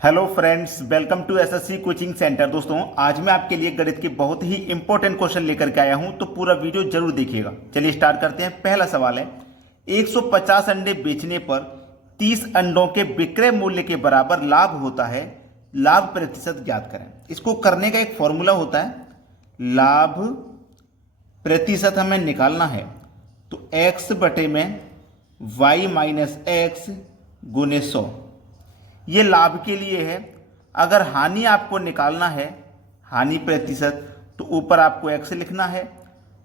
Hello friends, welcome to SSC coaching centre. दोस्तों, आज मैं आपके लिए गणित के बहुत ही इंपॉर्टेंट क्वेश्चन लेकर के आया हूं, तो पूरा वीडियो जरूर देखिएगा। चलिए स्टार्ट करते हैं। पहला सवाल है, 150 अंडे बेचने पर 30 अंडों के विक्रय मूल्य के बराबर लाभ होता है, लाभ प्रतिशत ज्ञात करें। इसको करने का एक फॉर्मूला होता है, लाभ प्रतिशत हमें निकालना है तो x बटे में y माइनस एक्स गुने 100। ये लाभ के लिए है। अगर हानि आपको निकालना है, हानि प्रतिशत, तो ऊपर आपको x लिखना है,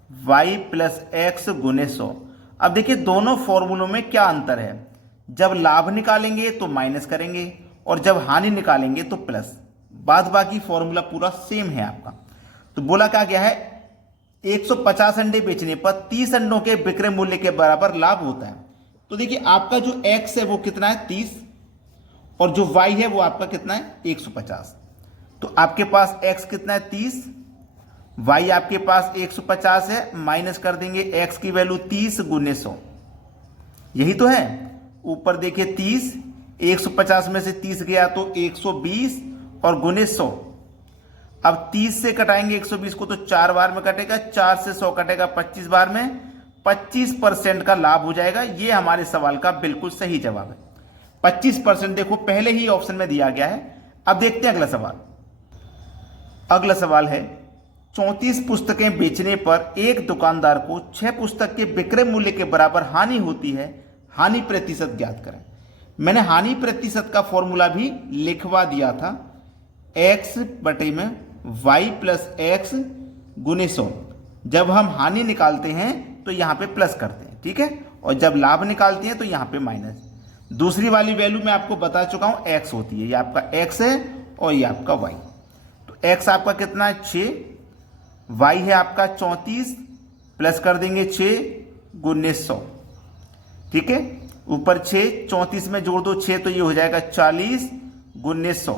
y प्लस एक्स गुने 100। अब देखिए दोनों फॉर्मूलों में क्या अंतर है। जब लाभ निकालेंगे तो माइनस करेंगे और जब हानि निकालेंगे तो प्लस। बाद बाकी फॉर्मूला पूरा सेम है आपका। तो बोला क्या गया है, 150 अंडे बेचने पर 30 अंडों के विक्रय मूल्य के बराबर लाभ होता है। तो देखिए आपका जो x है वो कितना है, 30, और जो y है वो आपका कितना है, 150। तो आपके पास x कितना है, 30, y आपके पास 150 है, माइनस कर देंगे x की वैल्यू 30 गुने 100। यही तो है। ऊपर देखिए 30, 150 में से 30 गया तो 120 और गुने 100। अब 30 से कटाएंगे 120 को तो 4 बार में कटेगा, 4 से 100 कटेगा 25 बार में, 25% का लाभ हो जाएगा। ये हमारे सवाल का बिल्कुल सही जवाब है। 25% देखो पहले ही ऑप्शन में दिया गया है। अब देखते हैं अगला सवाल। अगला सवाल है, 34 पुस्तकें बेचने पर एक दुकानदार को 6 पुस्तक के विक्रय मूल्य के बराबर हानि होती है, हानि प्रतिशत ज्ञात करें। मैंने हानि प्रतिशत का फॉर्मूला भी लिखवा दिया था, x बटे में y प्लस एक्स गुने 100। जब हम हानि निकालते हैं तो यहां पे प्लस करते हैं, ठीक है, और जब लाभ निकालते हैं तो यहां पे माइनस। दूसरी वाली वैल्यू मैं आपको बता चुका हूं, x होती है। ये आपका x है और ये आपका y। तो x आपका कितना है, 6, y है आपका 34, प्लस कर देंगे 6 गुने 100, ठीक है। ऊपर 6, 34 में जोड़ दो 6 तो ये हो जाएगा 40 गुने 100।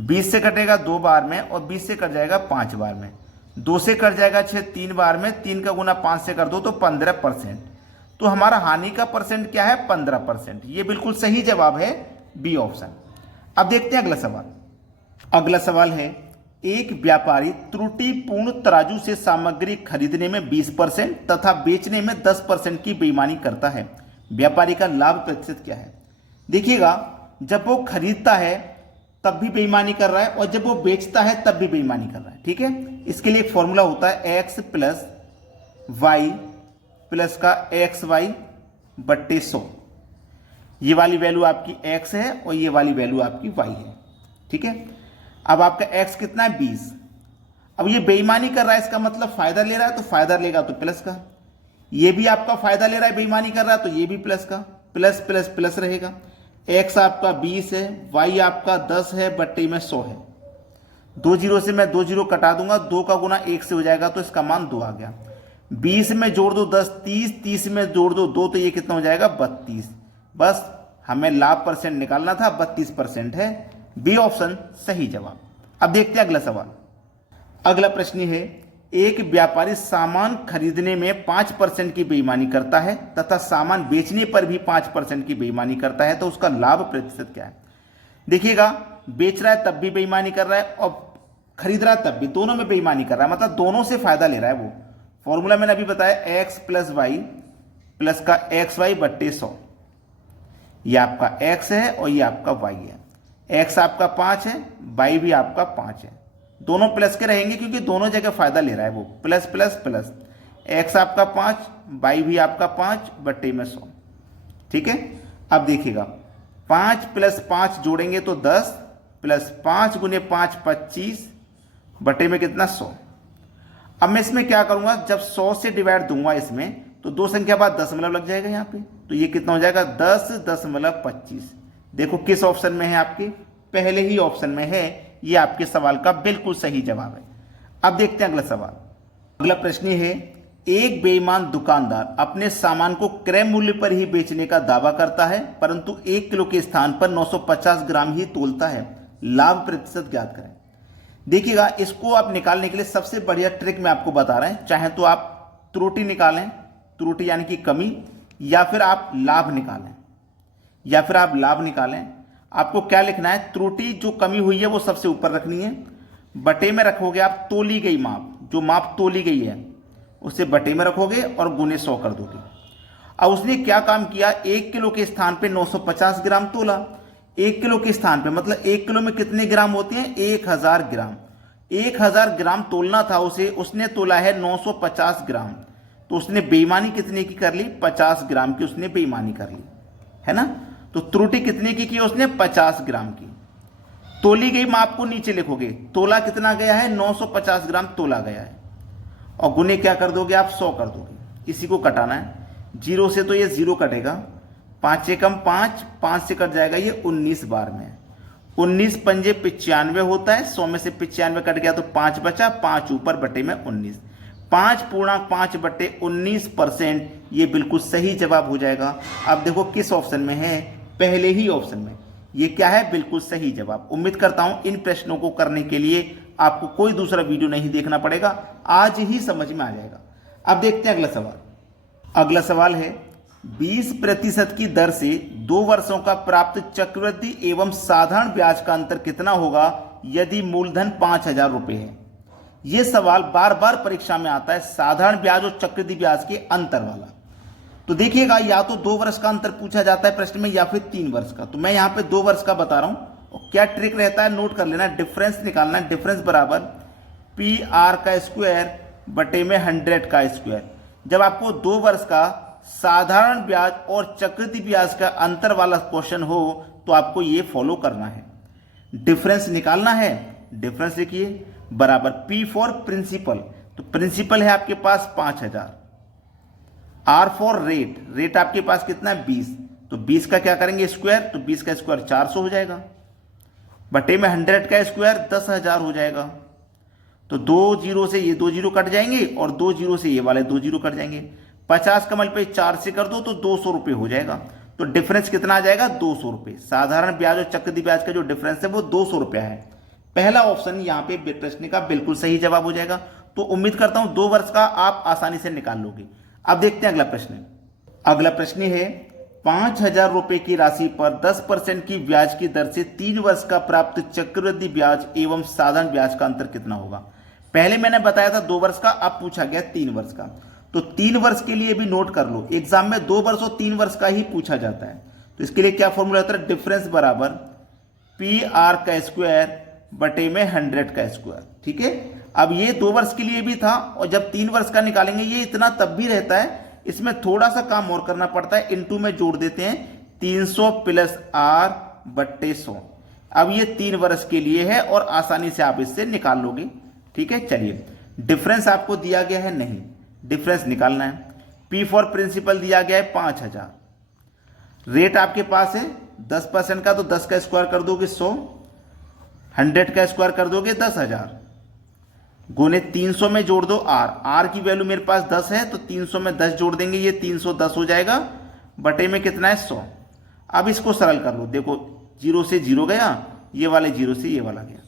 20 से कटेगा 2 बार में और 20 से कट जाएगा 5 बार में। 2 से कट जाएगा 6 3 बार में, 3 का गुना 5 से कर दो तो 15%। तो हमारा हानि का परसेंट क्या है, 15%। ये बिल्कुल सही जवाब है, बी ऑप्शन। अब देखते हैं अगला सवाल। अगला सवाल है, एक व्यापारी त्रुटिपूर्ण तराजू से सामग्री खरीदने में 20% तथा बेचने में 10% की बेईमानी करता है। व्यापारी का लाभ प्रतिशत क्या है। देखिएगा, जब वो खरीदता है तब भी बेईमानी कर रहा है और जब वो बेचता है तब भी बेईमानी कर रहा है, ठीक है। इसके लिए एक फॉर्मूला होता है, x प्लस वाई प्लस का एक्स वाई बट्टे 100। ये वाली वैल्यू आपकी x है और ये वाली वैल्यू आपकी y है, ठीक है। अब आपका x कितना है, 20। अब ये बेईमानी कर रहा है, इसका मतलब फायदा ले रहा है, तो फायदा लेगा तो प्लस का। ये भी आपका फायदा ले रहा है, बेईमानी कर रहा है, तो ये भी प्लस का, प्लस प्लस प्लस रहेगा। x आपका 20 है, y आपका 10 है, बट्टे में 100 है। 2 जीरो से मैं 2 जीरो कटा दूंगा, 2 का गुना 1 से हो जाएगा तो इसका मान 2 आ गया। 20 में जोड़ दो 10, 30, 30 में जोड़ दो 2 तो ये कितना हो जाएगा, 32। बस हमें लाभ परसेंट निकालना था, 32% है, बी ऑप्शन सही जवाब। अब देखते हैं अगला सवाल। अगला प्रश्न है, एक व्यापारी सामान खरीदने में 5% की बेईमानी करता है तथा सामान बेचने पर भी 5% की बेईमानी करता है, तो उसका लाभ प्रतिशत क्या है। देखिएगा, बेच रहा है तब भी बेईमानी कर रहा है और खरीद रहा है तब भी, दोनों में बेईमानी कर रहा है, मतलब दोनों से फायदा ले रहा है वो। फॉर्मूला मैंने अभी बताया, x प्लस वाई प्लस का एक्स वाई बट्टे 100। ये आपका x है और ये आपका y है। x आपका 5 है, y भी आपका 5 है, दोनों प्लस के रहेंगे क्योंकि दोनों जगह फायदा ले रहा है वो, प्लस प्लस प्लस। x आपका 5, y भी आपका 5 बट्टे में 100, ठीक है। अब देखिएगा, 5 प्लस 5 जोड़ेंगे तो 10, प्लस 5 गुने 5 25 बटे में कितना, 100। अब मैं इसमें क्या करूंगा, जब 100 से डिवाइड दूंगा इसमें तो 2 संख्या बाद दशमलव लग जाएगा यहाँ पे, तो ये कितना हो जाएगा, 10.25। देखो किस ऑप्शन में है, आपके पहले ही ऑप्शन में है। ये आपके सवाल का बिल्कुल सही जवाब है। अब देखते हैं अगला सवाल। अगला प्रश्न है, एक बेईमान दुकानदार अपने सामान को क्रय मूल्य पर ही बेचने का दावा करता है परंतु 1 किलो के स्थान पर 950 ग्राम ही तोलता है, लाभ प्रतिशत ज्ञात करें। देखिएगा, इसको आप निकालने के लिए सबसे बढ़िया ट्रिक मैं आपको बता रहा हूं। चाहे तो आप त्रुटि निकालें, त्रुटि यानी कि कमी, या फिर आप लाभ निकालें, आपको क्या लिखना है, त्रुटि जो कमी हुई है वो सबसे ऊपर रखनी है, बटे में रखोगे आप तोली गई माप, जो माप तोली गई है उसे बटे में रखोगे और गुने 100 कर दोगे। अब उसने क्या काम किया, 1 किलो के स्थान पे 950 ग्राम तोला। 1 किलो के स्थान पे मतलब 1 किलो में कितने ग्राम होते हैं, 1000 ग्राम। 1000 ग्राम तोलना था उसे, उसने तोला है 950 ग्राम। तो उसने बेईमानी कितने की कर ली, 50 ग्राम की उसने बेईमानी कर ली, है ना। तो त्रुटि कितने की उसने, 50 ग्राम की। तोली गई माप को नीचे लिखोगे, तोला कितना गया है, 950 ग्राम तोला गया है, और गुने क्या कर दोगे आप, 100 कर दोगे। इसी को कटाना है, 0 से तो ये 0 कटेगा, 5 से कम 5, 5 से कट जाएगा ये 19 बार में। 19 पंजे 95 होता है, 100 में से 95 कट गया तो 5 बचा, 5 ऊपर बटे में 19, 5.5 बटे 19%, ये बिल्कुल सही जवाब हो जाएगा। अब देखो किस ऑप्शन में है, पहले ही ऑप्शन में। ये क्या है, बिल्कुल सही जवाब। उम्मीद करता हूं इन प्रश्नों को करने के लिए आपको कोई दूसरा वीडियो नहीं देखना पड़ेगा, आज ही समझ में आ जाएगा। अब देखते हैं अगला सवाल। अगला सवाल है, 20% की दर से 2 वर्षों का प्राप्त चक्रवृद्धि एवं साधारण ब्याज का अंतर कितना होगा यदि मूलधन 5000 रुपए है। यह सवाल बार बार परीक्षा में आता है, साधारण ब्याज और चक्रवृद्धि ब्याज के अंतर वाला। तो देखिएगा, या तो 2 वर्ष का अंतर पूछा जाता है प्रश्न में, या फिर 3 वर्ष का। तो मैं यहां पे 2 वर्ष का बता रहा हूं। और क्या ट्रिक रहता है, नोट कर लेना, डिफरेंस निकालना है। डिफरेंस बराबर PR का स्क्वायर बटे में 100 का स्क्वायर। जब आपको 2 वर्ष का साधारण ब्याज और चक्रवृद्धि ब्याज का अंतर वाला क्वेश्चन हो तो आपको ये फॉलो करना है, डिफरेंस निकालना है। डिफरेंस लिखिए बराबर P फॉर प्रिंसिपल, तो प्रिंसिपल है आपके पास 5000, R फॉर रेट, रेट आपके पास कितना है 20, तो 20 का क्या करेंगे स्क्वायर, तो 20 का स्क्वायर 400 हो जाएगा, बटे में 100 का स्क्वायर 10,000 हो जाएगा। तो 2 जीरो से ये 2 जीरो कट जाएंगे और 2 जीरो से ये वाले 2 जीरो कट जाएंगे। 50 का मल्टीप्लाई 4 से कर दो तो 200 रुपये हो जाएगा। तो डिफरेंस कितना आ जाएगा, 200 रुपये। साधारण ब्याज और चक्रवृद्धि ब्याज का जो डिफरेंस है वो 200 रुपया है। पहला ऑप्शन यहाँ पे प्रश्न का बिल्कुल सही जवाब हो जाएगा। तो उम्मीद करता हूं 2 वर्ष का आप आसानी से निकाल लोगे। अब देखते हैं अगला प्रश्न। अगला प्रश्न है, 5000 रुपए की राशि पर 10% की ब्याज की दर से 3 वर्ष का प्राप्त चक्रवृद्धि ब्याज एवं साधारण ब्याज का अंतर कितना होगा। पहले मैंने बताया था 2 वर्ष का, अब पूछा गया 3 वर्ष का। तो 3 वर्ष के लिए भी नोट कर लो, एग्जाम में 2 वर्ष और 3 वर्ष का ही पूछा जाता है। तो इसके लिए क्या फॉर्मूला होता है, डिफरेंस बराबर PR का स्क्वायर बटे में 100 का स्क्वायर। ठीक है, अब ये 2 वर्ष के लिए भी था, और जब 3 वर्ष का निकालेंगे ये इतना तब भी रहता है, इसमें थोड़ा सा काम और करना पड़ता है, इनटू में जोड़ देते हैं 300 प्लस R बट्टे 100। अब ये 3 वर्ष के लिए है और आसानी से आप इससे निकाल लोगे। ठीक है, चलिए डिफरेंस आपको दिया गया है नहीं, डिफरेंस निकालना है। P फॉर प्रिंसिपल दिया गया है 5000, रेट आपके पास है 10% का, तो 10 का स्क्वायर कर दोगे 100, 100 का स्क्वायर कर दोगे 10,000, गुने 300 में जोड़ दो R की वैल्यू मेरे पास 10 है, तो 300 में 10 जोड़ देंगे, ये 310 हो जाएगा, बटे में कितना है 100। अब इसको सरल कर लो, देखो 0 से 0 गया, ये वाले 0 से ये वाला गया,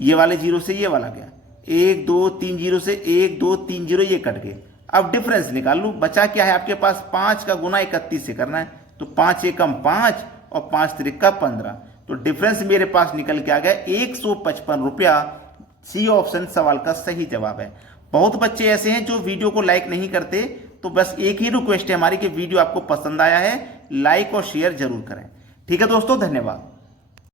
ये वाले 0 से ये वाला गया, 1 2 3 0 से 1 2 3 0 ये कट गए। अब डिफरेंस निकाल लो, बचा क्या है आपके पास, 5 का गुना 31 से करना है, तो 5 एकम 5 और 5 त्रिका 15, तो डिफरेंस मेरे पास निकल के आ गया 155 रुपया। सी ऑप्शन सवाल का सही जवाब है। बहुत बच्चे ऐसे हैं जो वीडियो को लाइक नहीं करते, तो बस एक ही रिक्वेस्ट है हमारी कि वीडियो आपको पसंद आया है लाइक और शेयर जरूर करें। ठीक है दोस्तों, धन्यवाद।